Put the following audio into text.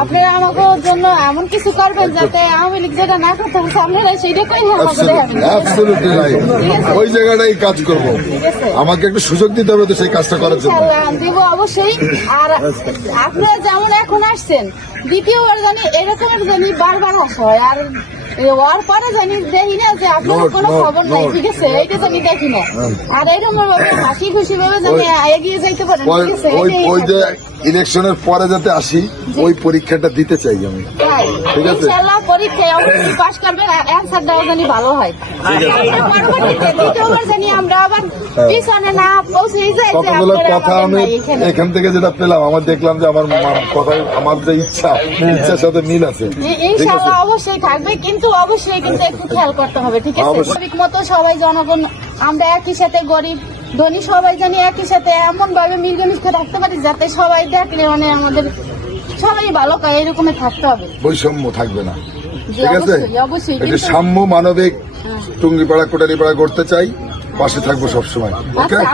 আপনারা আমাকে জন্য এমন কিছু করবেন যাতে আওয়ামী লীগ যেটা না করতে পারছে আপনারা সেইটা কই আমাকে দেখাবেন। অ্যাবসলিউটলি রাইট, ওই জায়গাটাই কাজ করব। আমাকে একটু সুযোগ দিতে হবে তো সেই কাজটা করার জন্য। ইনশাআল্লাহ দিব অবশ্যই। আর আপনারা যেমন এখন আসছেন, দ্বিতীয়বার জানি এরকমের জানি বারবার আসা হয়। আর ওর পরে জানি দেখি না যে আপনার কোনো খবর নাই, ঠিক আছে, এইটা জানি দেখি না। আর এরকম ভাবে হাসি খুশি ভাবে জানি এগিয়ে যাইতে পারেন, ঠিক আছে। ওই যে ইলেকশনের পরে যাতে আসি, ওই পরীক্ষাটা দিতে চাই আমি। ঠিক আছে, ইনশাআল্লাহ পরীক্ষায় অবশ্যই পাস করবেন, অ্যান্সার দেওয়া জানি ভালো হয়। পরবর্তীতে দ্বিতীয়বার জানি আমরা আবার পিছনে না পৌঁছে যাই। কতগুলো কথা আমি এখান থেকে যেটা পেলাম, আমার দেখলাম যে আমার কথায় আমার যে ইচ্ছার সাথে মিল আছে। ইনশাআল্লাহ অবশ্যই থাকবে, কিন্তু অবশ্যই কিন্তু একটু খেয়াল করতে হবে, ঠিক আছে। স্বাভাবিক মতো সবাই জনগণ আমরা একই সাথে গরিব ধনী সবাই জানি একই সাথে এমন ভাবে মিলমিশে রাখতে পারি যাতে সবাই দেখলে মানে আমাদের সবাই ভালো পায়, এরকমে থাকতে হবে। বৈষম্য থাকবে না, জি, ঠিক আছে। অবশ্যই, অবশ্যই। এটা কিন্তু- সাম্য মানবিক টুঙ্গিপাড়া কোটারিপাড়া করতে চাই, পাশে থাকবো সবসময়। ওকে। আচ্ছা,